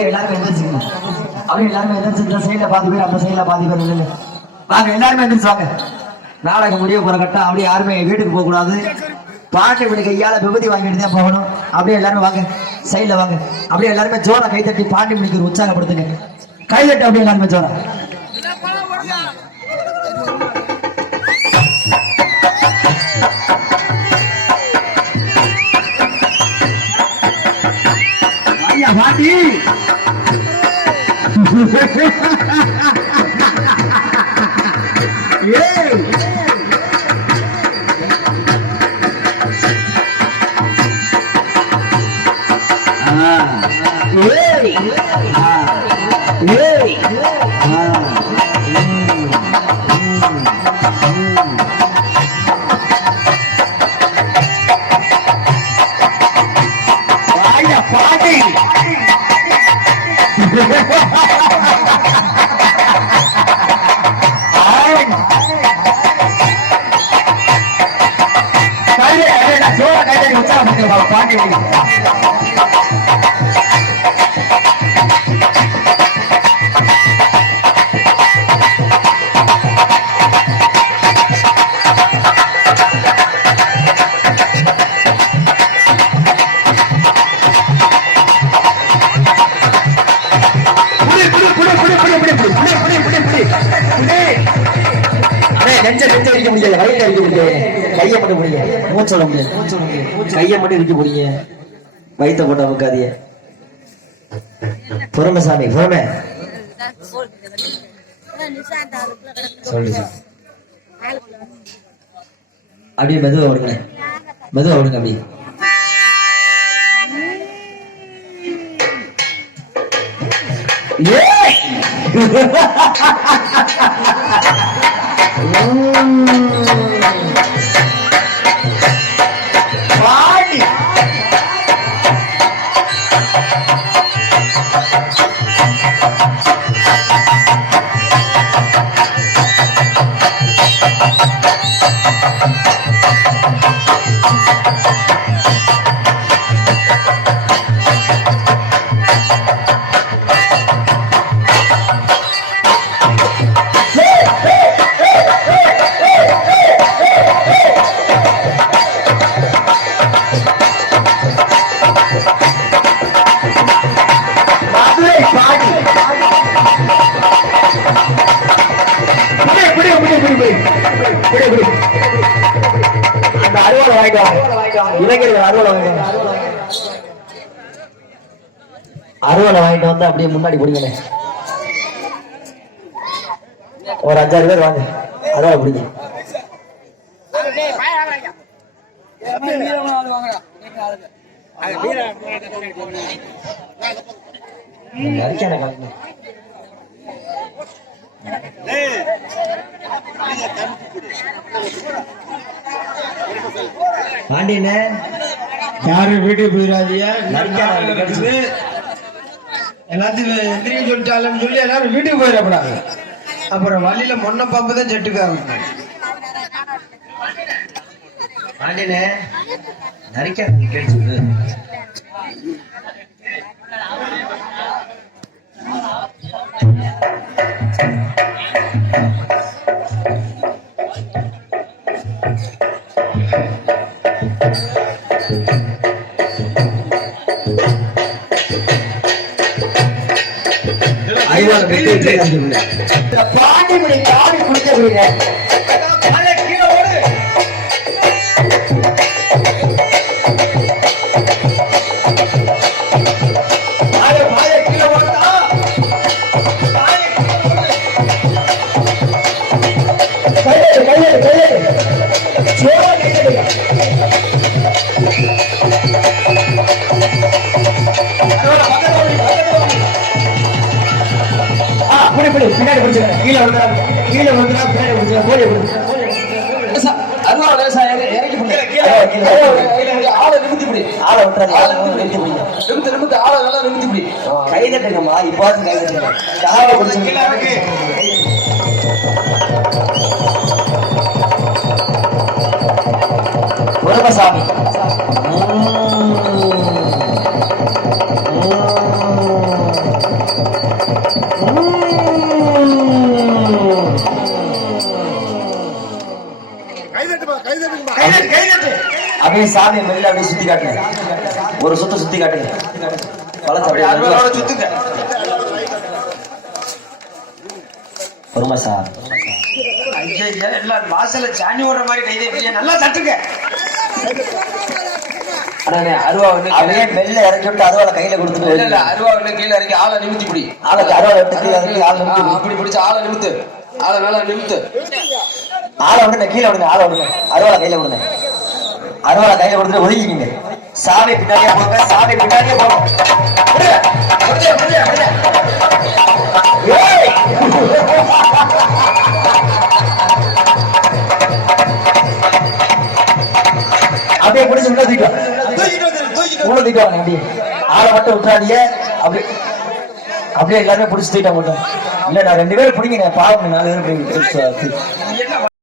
அப்படியே எல்லாருமே எந்திரிச்சுக்கணும். அப்படியே எல்லாருமே எந்திரிச்சு இந்த சைட்ல பாதி பேர் அந்த சைட்ல பாதி பேர் இல்லைங்க. வாங்க எல்லாருமே எந்திரிச்சுவாங்க. நாடகம் முடிய போற கட்டம். அப்படியே யாருமே வீட்டுக்கு போக கூடாது. பாட்டு இப்படி கையால விபதி வாங்கிட்டு தான் போகணும். அப்படியே எல்லாருமே வாங்க சைட்ல வாங்க. அப்படியே எல்லாருமே ஜோரா கைத்தட்டி பாண்டி மணிக்கு உற்சாகப்படுத்துங்க. கைதட்டி அப்படியே எல்லாருமே ஜோரா. பாட்டி பாண்டி நெஞ்ச முடியாது. வயிறு அடிக்க முடியாது. கையை மட்டும் முடியாது. மூச்சு சொல்ல முடியாது. கையை மட்டும் இருக்க முடிய வயிற்ற போட்டு அமுக்காதிய. பொறுமைசாமி பொறுமை சொல்லு. அப்படியே மெதுவா விடுங்க. மெதுவா விடுங்க. அப்படியே அறுவலை வாங்கிட்டு வந்து அப்படியே முன்னாடி பிடிங்க. ஒரு 5-6 பேர் வாங்க. அதான் பிடிங்க. பாண்டியனே யாரும் வீட்டுக்கு போயிடாதீங்க. எல்லாத்தையும் எந்திரிக்க சொல்லிட்டாலும் சொல்லி எல்லாரும் வீட்டுக்கு போயிடக்கூடாது. அப்புறம் வழியில மொன்ன பாம்பு தான் செட்டுக்காகும். பாண்டியனே நரிக்காத கேட்டு பாண்டிமணி காடி குடிக்க பின்னாடி பிடிச்சிருக்க கீழே வந்து பின்னாடி பிடிச்சிருக்க போலி அருவா விவசாயம் இறக்கி ஆளை நிமித்தி பிடி. ஆளை விட்டுறாது. ஆளை நிமித்தி பிடிங்க. நிமித்து ஆளை நல்லா நிமித்தி பிடி. கை தட்டுங்கம்மா. இப்போ கை தட்டுங்க. ஆளை பிடிச்சி முருகசாமி அப்படியே சாமியை மெல்ல அப்படியே சுத்தி காட்டுங்க. ஒரு சுத்தி காட்டுங்க. வளர்த்து அப்படியே அருவாளோட சுத்துங்க. பொறுமை சார். ஐயா எல்லாம் வாசல்ல சாணி ஓடுற மாதிரி கை தட்டுறீங்க. நல்லா தட்டுங்க. அண்ணே அருவா வந்து அப்படியே மெல்ல இறக்கி விட்டு அருவாளை கையில கொடுத்துட்டு இல்ல அருவா வந்து கீழே இறங்கி ஆளை நிமித்தி பிடி. ஆளுக்கு அருவாளை எடுத்து கீழே இறக்கி ஆள் நிமித்தி அப்படி பிடிச்சு ஆளை நிமித்து. ஆளை மேல நிமித்து. ஆளை விடுங்க, கீழே விடுங்க, ஆளை விடுங்க, அருவாளை கையில விடுங்க. அருவாளை கையில கொடுத்துட்டு ஒதுக்கிங்க. சாமி பின்னாடியே போங்க, சாமி பின்னாடியே போங்க. அப்படியே பிடிச்சு உள்ள தூக்கிட்டு அப்படியே ஆளை மட்டும் விட்டுறாதீங்க. அப்படியே எல்லாருமே பிடிச்சி தூக்கிட்டா மட்டும் இல்ல. நான் 2 பேரும் பிடிங்க, பாவம் 4 பேரும் பிடிங்க.